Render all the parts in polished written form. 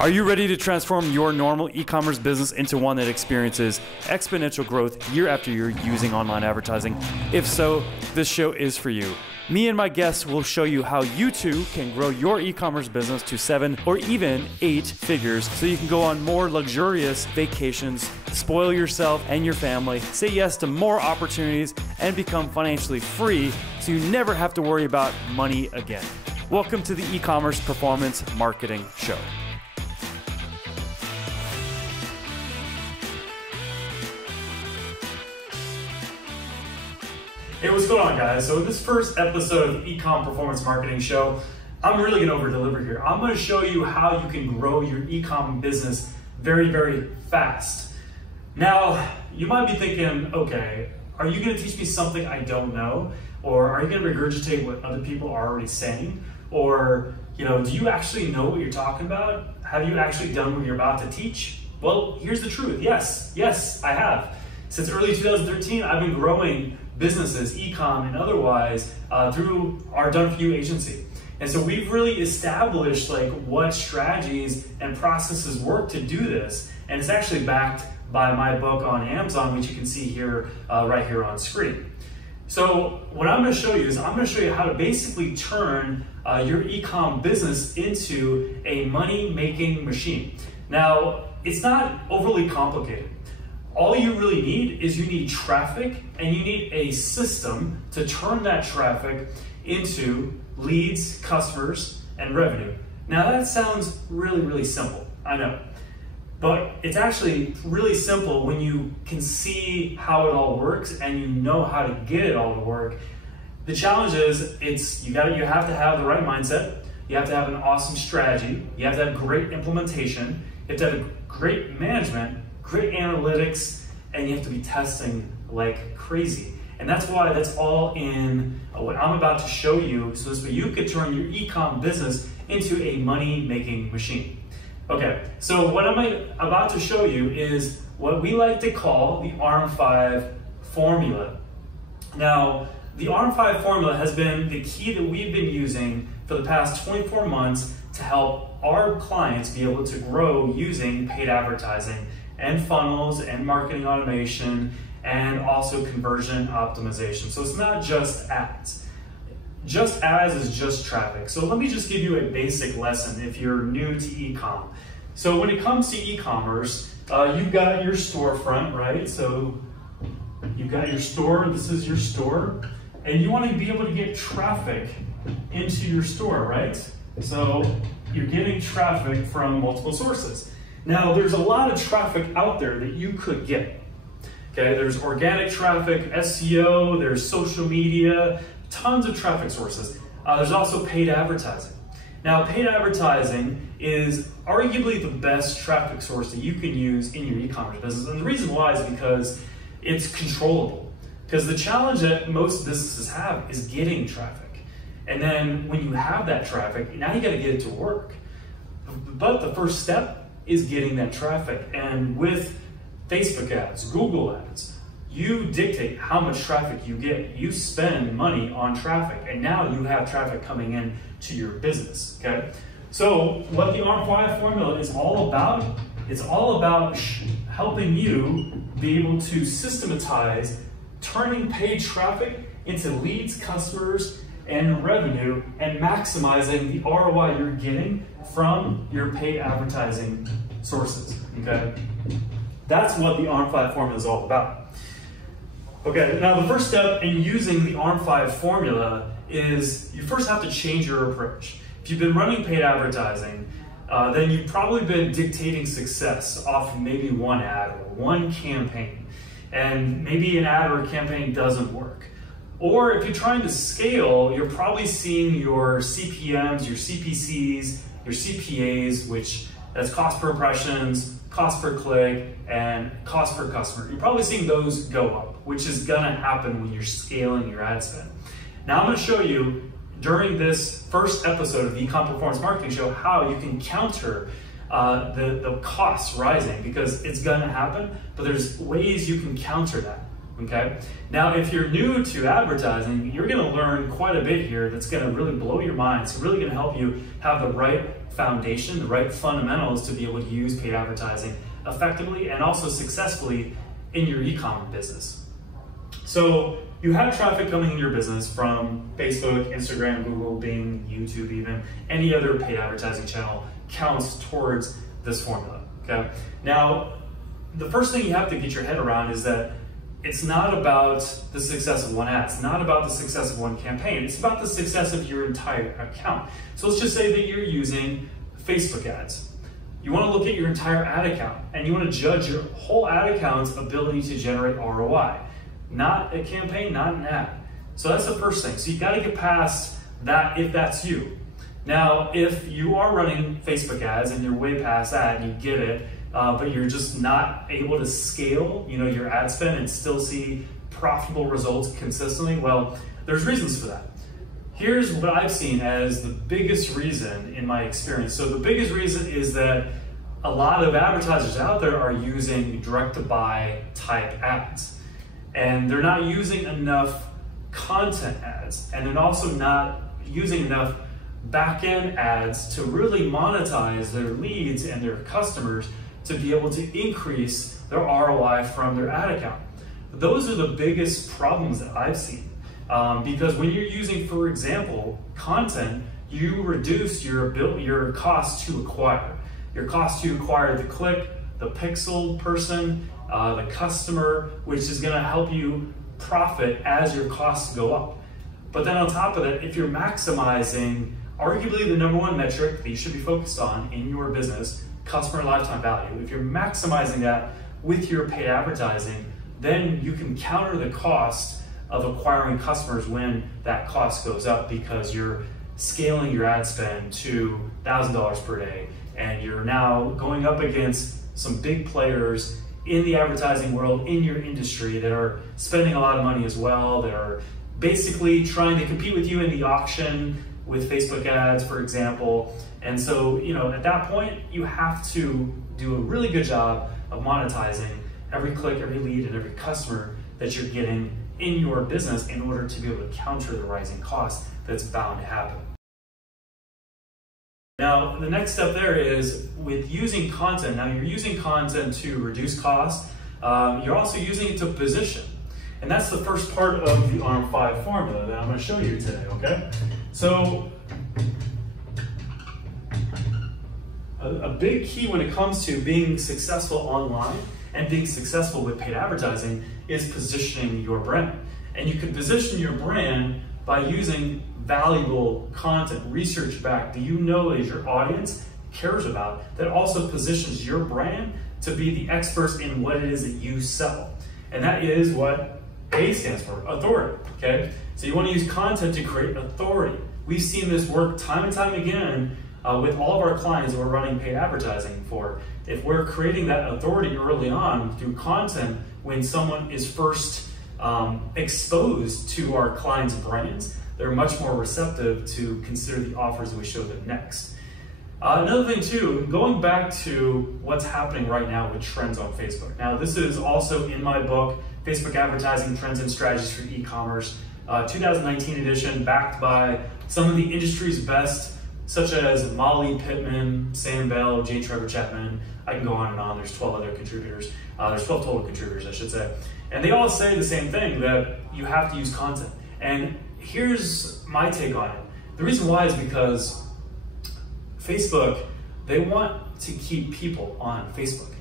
Are you ready to transform your normal e-commerce business into one that experiences exponential growth year after year using online advertising? If so, this show is for you. Me and my guests will show you how you too can grow your e-commerce business to 7 or even 8 figures so you can go on more luxurious vacations, spoil yourself and your family, say yes to more opportunities, and become financially free so you never have to worry about money again. Welcome to the E-commerce Performance Marketing Show. Hey, what's going on, guys? So in this first episode of the Ecom Performance Marketing Show, I'm really gonna over-deliver here. I'm gonna show you how you can grow your ecom business very, very fast. Now, you might be thinking, okay, are you gonna teach me something I don't know? Or are you gonna regurgitate what other people are already saying? Or, do you actually know what you're talking about? Have you actually done what you're about to teach? Well, here's the truth. Yes, I have. Since early 2013, I've been growing businesses, ecom and otherwise, through our Done For You agency. And so we've really established what strategies and processes work to do this. And it's actually backed by my book on Amazon, which you can see here, right here on screen. So what I'm gonna show you is I'm gonna show you how to basically turn your ecom business into a money-making machine. Now, it's not overly complicated. All you really need is you need traffic and you need a system to turn that traffic into leads, customers, and revenue. Now that sounds really, really simple, I know. But it's actually really simple when you can see how it all works and you know how to get it all to work. The challenge is you have to have the right mindset, you have to have an awesome strategy, you have to have great implementation, you have to have great management, great analytics, and you have to be testing like crazy. And that's why that's all in what I'm about to show you, so this way you could turn your ecom business into a money-making machine. Okay, so what I'm about to show you is what we like to call the ARM5 formula. Now, the ARM5 formula has been the key that we've been using for the past 24 months to help our clients be able to grow using paid advertising and funnels and marketing automation and also conversion optimization. So it's not just ads. Just ads is just traffic. So let me just give you a basic lesson if you're new to ecom. So when it comes to e-commerce, you've got your storefront, right? So you've got your store, this is your store, and you want to be able to get traffic into your store, right? So you're getting traffic from multiple sources. Now, there's a lot of traffic out there that you could get. Okay, there's organic traffic, SEO, there's social media, tons of traffic sources. There's also paid advertising. Now, paid advertising is arguably the best traffic source that you can use in your e-commerce business. And the reason why is because it's controllable. Because the challenge that most businesses have is getting traffic. And then when you have that traffic, now you got to get it to work. But the first step is getting that traffic. And with Facebook ads, Google ads, you dictate how much traffic you get. You spend money on traffic, and now you have traffic coming in to your business, okay? So what the ARM5 formula is all about, it's all about helping you be able to systematize turning paid traffic into leads, customers, and revenue, and maximizing the ROI you're getting from your paid advertising sources, okay? That's what the ARM5 formula is all about. Okay, now the first step in using the ARM5 formula is you first have to change your approach. If you've been running paid advertising, then you've probably been dictating success off of maybe one ad or one campaign, and maybe an ad or a campaign doesn't work. Or if you're trying to scale, you're probably seeing your CPMs, your CPCs, your CPAs, which that's cost per impressions, cost per click, and cost per customer. You're probably seeing those go up, which is gonna happen when you're scaling your ad spend. Now I'm gonna show you during this first episode of the Ecom Performance Marketing Show how you can counter the costs rising, because it's gonna happen, but there's ways you can counter that. Okay. Now, if you're new to advertising, you're going to learn quite a bit here that's going to really blow your mind. It's really going to help you have the right foundation, the right fundamentals to be able to use paid advertising effectively and also successfully in your e-commerce business. So you have traffic coming in your business from Facebook, Instagram, Google, Bing, YouTube, even any other paid advertising channel counts towards this formula. Okay. Now, the first thing you have to get your head around is that it's not about the success of one ad. It's not about the success of one campaign. It's about the success of your entire account. So let's just say that you're using Facebook ads. You want to look at your entire ad account and you want to judge your whole ad account's ability to generate ROI. Not a campaign, not an ad. So that's the first thing. So you got to get past that if that's you. Now, if you are running Facebook ads and you're way past that and you get it, but you're just not able to scale, your ad spend and still see profitable results consistently, well, there's reasons for that. Here's what I've seen as the biggest reason in my experience. So the biggest reason is that a lot of advertisers out there are using direct-to-buy type ads. And they're not using enough content ads. And they're also not using enough back-end ads to really monetize their leads and their customers to be able to increase their ROI from their ad account. Those are the biggest problems that I've seen. Because when you're using, for example, content, you reduce your cost to acquire. Your cost to acquire the click, the pixel person, the customer, which is gonna help you profit as your costs go up. But then on top of that, if you're maximizing arguably the number one metric that you should be focused on in your business, customer lifetime value, if you're maximizing that with your paid advertising, then you can counter the cost of acquiring customers when that cost goes up because you're scaling your ad spend to $1,000 per day and you're now going up against some big players in the advertising world, in your industry, that are spending a lot of money as well, that are basically trying to compete with you in the auction with Facebook ads, for example. And so, at that point, you have to do a really good job of monetizing every click, every lead, and every customer that you're getting in your business in order to be able to counter the rising cost that's bound to happen. Now, the next step there is with using content. Now, you're using content to reduce costs. You're also using it to position. And that's the first part of the ARM5 formula that I'm going to show you today, okay? So, a big key when it comes to being successful online and being successful with paid advertising is positioning your brand. And you can position your brand by using valuable content, research-backed, that that your audience cares about, that also positions your brand to be the experts in what it is that you sell. And that is what A stands for, authority, okay? So you want to use content to create authority. We've seen this work time and time again with all of our clients that we're running paid advertising for. If we're creating that authority early on through content, when someone is first exposed to our clients' brands, they're much more receptive to consider the offers that we show them next. Another thing too, going back to what's happening right now with trends on Facebook. Now, this is also in my book, Facebook Advertising Trends and Strategies for E-Commerce, 2019 edition, backed by some of the industry's best, such as Molly Pittman, Sam Bell, J. Trevor Chapman. I can go on and on. There's 12 other contributors. There's 12 total contributors, I should say. And they all say the same thing, that you have to use content. And here's my take on it. The reason why is because Facebook, they want to keep people on Facebook.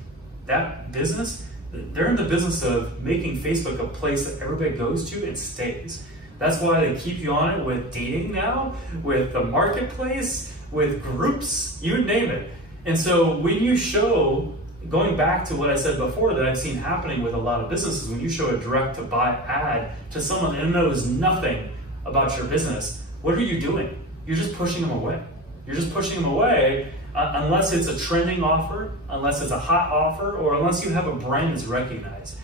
That business, they're in the business of making Facebook a place that everybody goes to and stays. That's why they keep you on it with dating now, with the marketplace, with groups, you name it. And so when you show, going back to what I said before that I've seen happening with a lot of businesses, when you show a direct-to-buy ad to someone that knows nothing about your business, what are you doing? You're just pushing them away. You're just pushing them away unless it's a trending offer, unless it's a hot offer, or unless you have a brand that's recognized.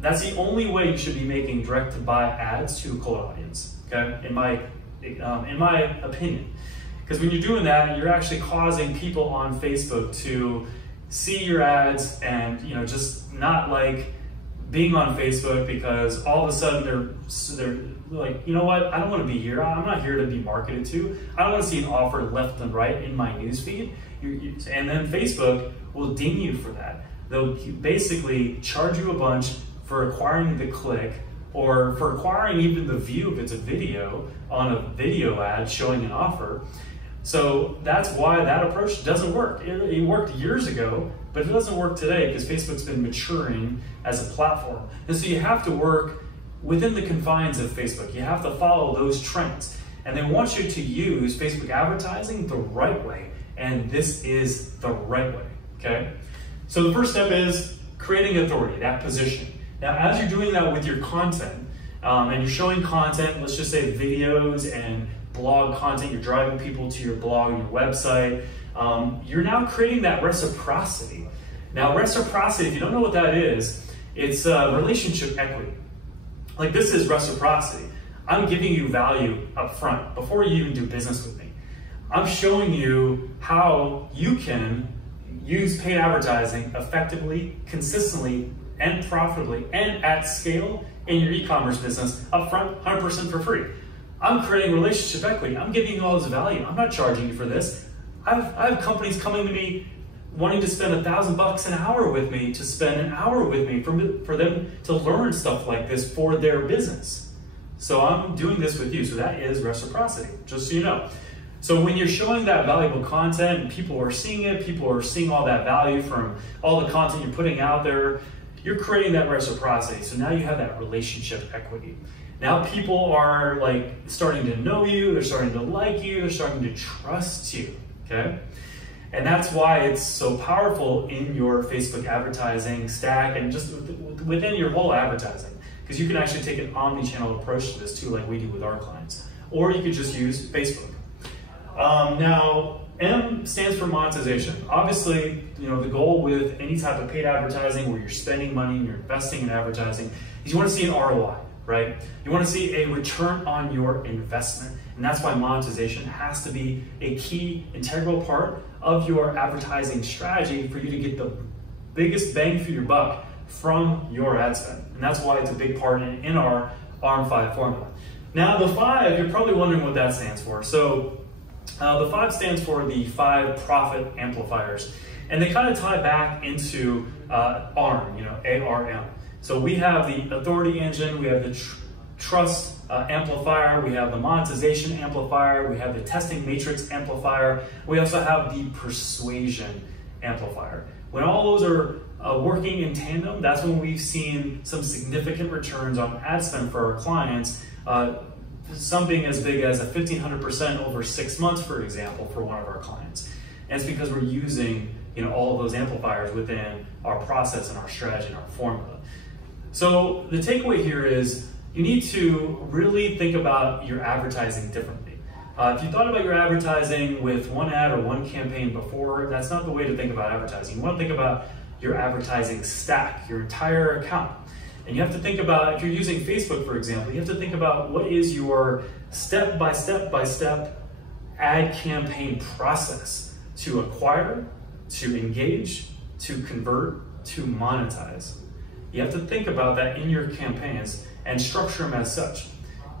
That's the only way you should be making direct-to-buy ads to a cold audience, okay? In my opinion. Because when you're doing that, you're actually causing people on Facebook to see your ads and just not like being on Facebook because all of a sudden they're like, you know what, I don't want to be here. I'm not here to be marketed to. I don't want to see an offer left and right in my newsfeed. And then Facebook will ding you for that. They'll basically charge you a bunch for acquiring the click, or for acquiring even the view if it's a video on a video ad showing an offer. So that's why that approach doesn't work. It worked years ago, but it doesn't work today because Facebook's been maturing as a platform. And so you have to work within the confines of Facebook. You have to follow those trends. And they want you to use Facebook advertising the right way. And this is the right way, okay? So the first step is creating authority, that position. Now, as you're doing that with your content, and you're showing content, let's just say videos and blog content, you're driving people to your blog and your website, you're now creating that reciprocity. Now, reciprocity, if you don't know what that is, it's relationship equity. Like, this is reciprocity. I'm giving you value up front before you even do business with me. I'm showing you how you can use paid advertising effectively, consistently, and profitably, and at scale in your e-commerce business up front, 100% for free. I'm creating relationship equity. I'm giving you all this value. I'm not charging you for this. I have companies coming to me wanting to spend $1,000 an hour with me, to spend an hour with me for them to learn stuff like this for their business. So I'm doing this with you. So that is reciprocity, just so you know. So when you're showing that valuable content and people are seeing it, people are seeing all that value from all the content you're putting out there, you're creating that reciprocity. So now you have that relationship equity. Now people are like starting to know you, they're starting to like you, they're starting to trust you, okay? And that's why it's so powerful in your Facebook advertising stack and just within your whole advertising. Because you can actually take an omni-channel approach to this too, like we do with our clients. Or you could just use Facebook. Now, M stands for monetization. Obviously, you know, the goal with any type of paid advertising where you're spending money and you're investing in advertising is you want to see an ROI, right? You want to see a return on your investment. And that's why monetization has to be a key integral part of your advertising strategy for you to get the biggest bang for your buck from your ad spend. And that's why it's a big part in our ARM5 formula. Now the 5, you're probably wondering what that stands for. So the 5 stands for the 5 profit amplifiers. And they kind of tie back into ARM, you know, ARM. So we have the authority engine, we have the trust amplifier, we have the monetization amplifier, we have the testing matrix amplifier, we also have the persuasion amplifier. When all those are working in tandem, that's when we've seen some significant returns on ad spend for our clients, something as big as a 1,500% over 6 months, for example, for one of our clients. And it's because we're using, you know, all of those amplifiers within our process and our strategy and our formula. So the takeaway here is you need to really think about your advertising differently. If you thought about your advertising with one ad or one campaign before, that's not the way to think about advertising. You want to think about your advertising stack, your entire account. And you have to think about, if you're using Facebook, for example, you have to think about what is your step-by-step ad campaign process to acquire, to engage, to convert, to monetize. You have to think about that in your campaigns and structure them as such.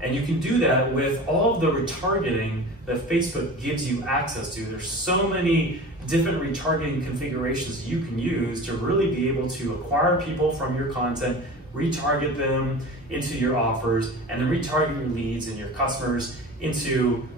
And you can do that with all of the retargeting that Facebook gives you access to. There's so many different retargeting configurations you can use to really be able to acquire people from your content, retarget them into your offers, and then retarget your leads and your customers into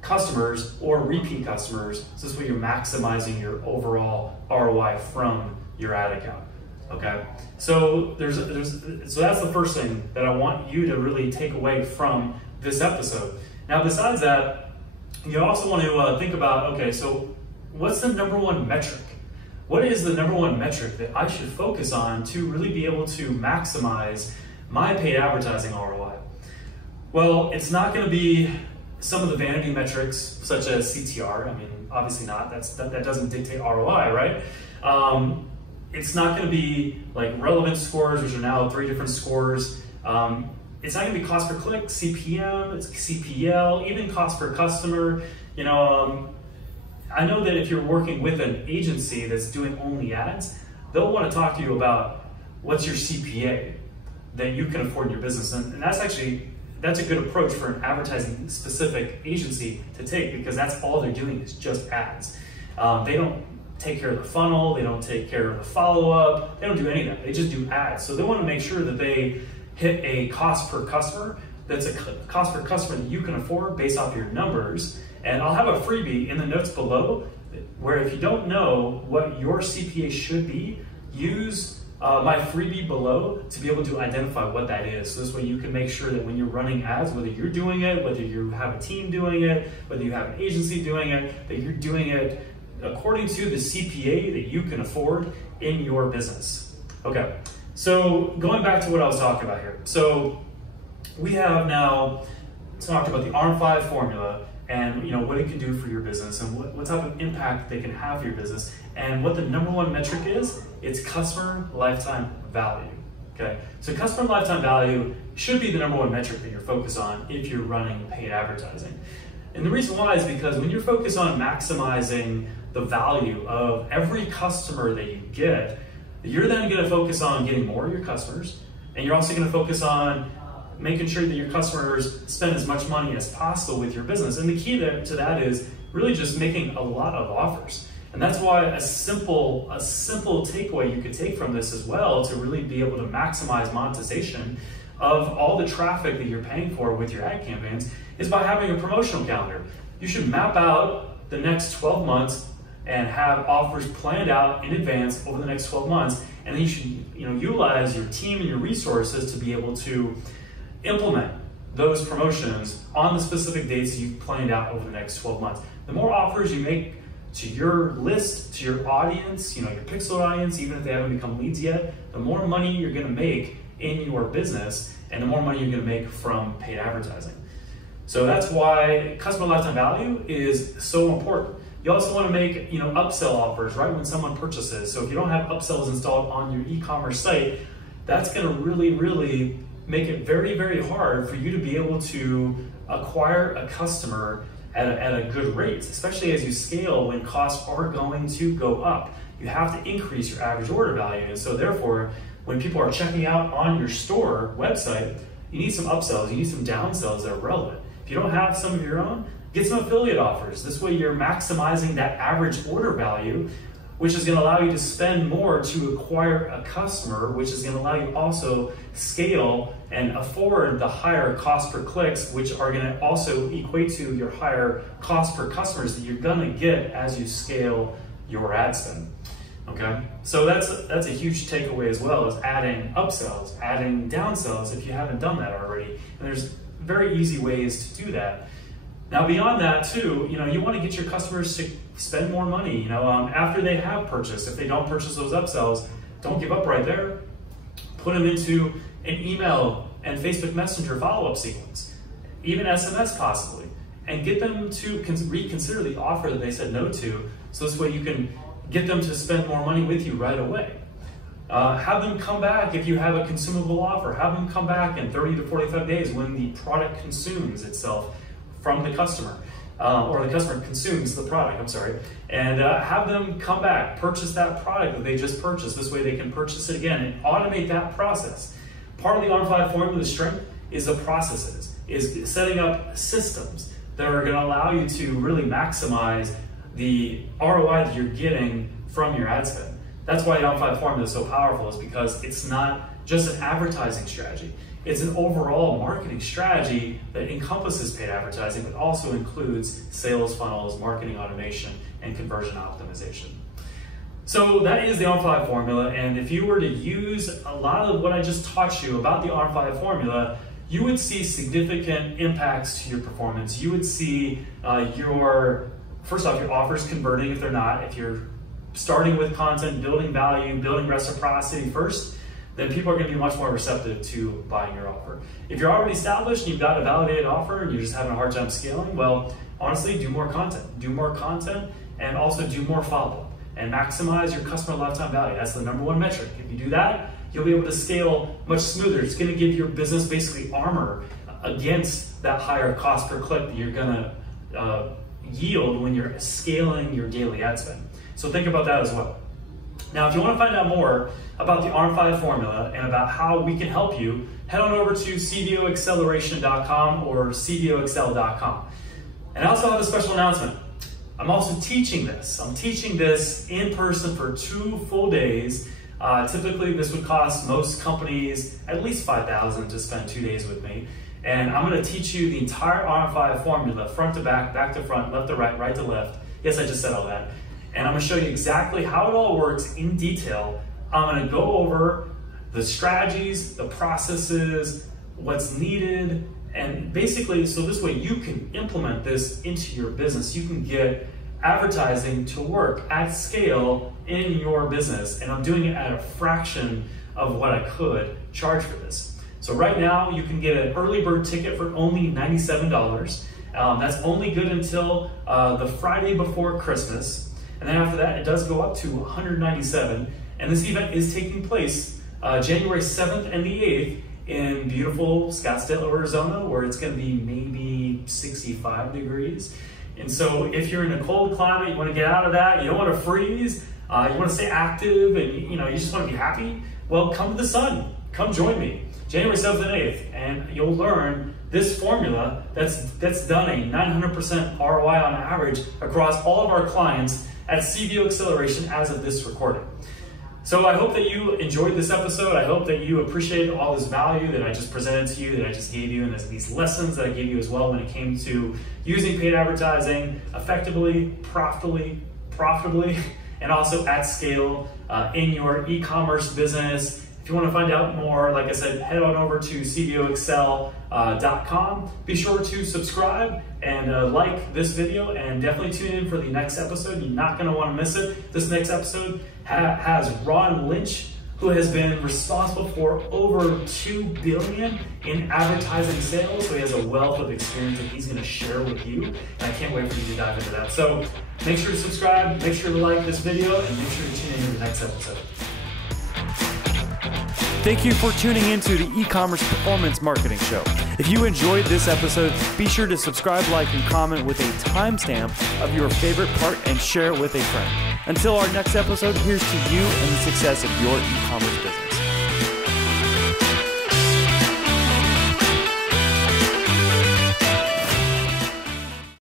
customers or repeat customers. So this way you're maximizing your overall ROI from your ad account. Okay, so so that's the first thing that I want you to really take away from this episode. Now, besides that, you also want to think about, okay, so what's the #1 metric? What is the #1 metric that I should focus on to really be able to maximize my paid advertising ROI? Well, it's not going to be some of the vanity metrics such as CTR. I mean, obviously not. That doesn't dictate ROI, right? It's not going to be like relevance scores, which are now 3 different scores. It's not going to be cost per click, CPM, it's CPL, even cost per customer. You know, I know that if you're working with an agency that's doing only ads, they'll want to talk to you about what's your CPA that you can afford in your business? And that's a good approach for an advertising specific agency to take, because that's all they're doing is just ads. They don't take care of the funnel, they don't take care of the follow-up, they don't do any of that, they just do ads. So they want to make sure that they hit a cost per customer that's a cost per customer that you can afford based off your numbers. And I'll have a freebie in the notes below where if you don't know what your CPA should be, use my freebie below to be able to identify what that is. So this way you can make sure that when you're running ads, whether you're doing it, whether you have a team doing it, whether you have an agency doing it, that you're doing it according to the CPA that you can afford in your business. Okay, so going back to what I was talking about here. So we have now talked about the ARM5 formula and what it can do for your business and what type of impact they can have for your business. And what the number one metric is, it's customer lifetime value. Okay, so customer lifetime value should be the number one metric that you're focused on if you're running paid advertising. And the reason why is because when you're focused on maximizing the value of every customer that you get, you're then going to focus on getting more of your customers, and you're also going to focus on making sure that your customers spend as much money as possible with your business. And the key to that is really just making a lot of offers. And that's why a simple takeaway you could take from this as well, to really be able to maximize monetization of all the traffic that you're paying for with your ad campaigns, is by having a promotional calendar. You should map out the next 12 months and have offers planned out in advance over the next 12 months. And then you should utilize your team and your resources to be able to implement those promotions on the specific dates you've planned out over the next 12 months. The more offers you make to your list, to your audience, your pixel audience, even if they haven't become leads yet, the more money you're gonna make in your business and the more money you're gonna make from paid advertising. So that's why customer lifetime value is so important. You also want to make upsell offers right when someone purchases. So if you don't have upsells installed on your e-commerce site, that's going to really make it very hard for you to be able to acquire a customer at a good rate, especially as you scale when costs are going to go up. You have to increase your average order value. And so therefore, when people are checking out on your store website, you need some upsells, you need some downsells that are relevant. If you don't have some of your own, get some affiliate offers. This way you're maximizing that average order value, which is going to allow you to spend more to acquire a customer, which is going to allow you also scale and afford the higher cost per clicks, which are going to also equate to your higher cost per customers that you're going to get as you scale your ad spend. Okay, so that's a huge takeaway as well, is adding upsells, adding downsells if you haven't done that already. And there's very easy ways to do that. Now beyond that too, you want to get your customers to spend more money, after they have purchased. If they don't purchase those upsells, don't give up right there. Put them into an email and Facebook Messenger follow-up sequence, even SMS possibly, and get them to reconsider the offer that they said no to, so this way you can get them to spend more money with you right away. Have them come back if you have a consumable offer. Have them come back in 30 to 45 days when the product consumes itself from the customer, or the customer consumes the product, I'm sorry. And have them come back, purchase that product that they just purchased. This way they can purchase it again and automate that process. Part of the ARM5 formula's strength is the processes, is setting up systems that are gonna allow you to really maximize the ROI that you're getting from your ad spend. That's why the ARM5 formula is so powerful, is because it's not just an advertising strategy. It's an overall marketing strategy that encompasses paid advertising, but also includes sales funnels, marketing automation, and conversion optimization. So that is the ARM5 formula, and if you were to use a lot of what I just taught you about the ARM5 formula, you would see significant impacts to your performance. You would see first off, your offers converting if they're not. If you're starting with content, building value, building reciprocity first, then people are going to be much more receptive to buying your offer. If you're already established and you've got a validated offer and you're just having a hard time scaling, well, honestly, do more content. Do more content and also do more follow-up and maximize your customer lifetime value. That's the number one metric. If you do that, you'll be able to scale much smoother. It's going to give your business basically armor against that higher cost per click that you're going to yield when you're scaling your daily ad spend. So think about that as well. Now, if you want to find out more about the ARM5 formula and about how we can help you, head on over to cvoacceleration.com or cvoexcel.com. And I also have a special announcement. I'm also teaching this. I'm teaching this in person for 2 full days. Typically, this would cost most companies at least $5,000 to spend 2 days with me. And I'm going to teach you the entire ARM5 formula, front to back, back to front, left to right, right to left. Yes, I just said all that. And I'm going to show you exactly how it all works in detail. I'm going to go over the strategies, the processes, what's needed, and basically, so this way you can implement this into your business. You can get advertising to work at scale in your business. And I'm doing it at a fraction of what I could charge for this. So right now, you can get an early bird ticket for only $97. That's only good until the Friday before Christmas. And then after that, it does go up to $197. And this event is taking place January 7th and the 8th in beautiful Scottsdale, Arizona, where it's going to be maybe 65 degrees. And so if you're in a cold climate, you want to get out of that, you don't want to freeze, you want to stay active, and you just want to be happy, well, come to the sun. Come join me, January 7th and 8th, and you'll learn this formula that's done a 900% ROI on average across all of our clients at CVO Acceleration as of this recording. So I hope that you enjoyed this episode. I hope that you appreciated all this value that I just presented to you, that I just gave you, and these lessons that I gave you as well when it came to using paid advertising effectively, profitably, and also at scale in your e-commerce business. If you want to find out more, like I said, head on over to cvoexcel.com. Be sure to subscribe and like this video, and definitely tune in for the next episode. You're not going to want to miss it. This next episode has Ron Lynch, who has been responsible for over $2 billion in advertising sales. So he has a wealth of experience that he's going to share with you. And I can't wait for you to dive into that. So make sure to subscribe, make sure to like this video, and make sure to tune in to the next episode. Thank you for tuning into the e-commerce performance marketing show. If you enjoyed this episode, be sure to subscribe, like, and comment with a timestamp of your favorite part and share it with a friend. Until our next episode, here's to you and the success of your e-commerce business.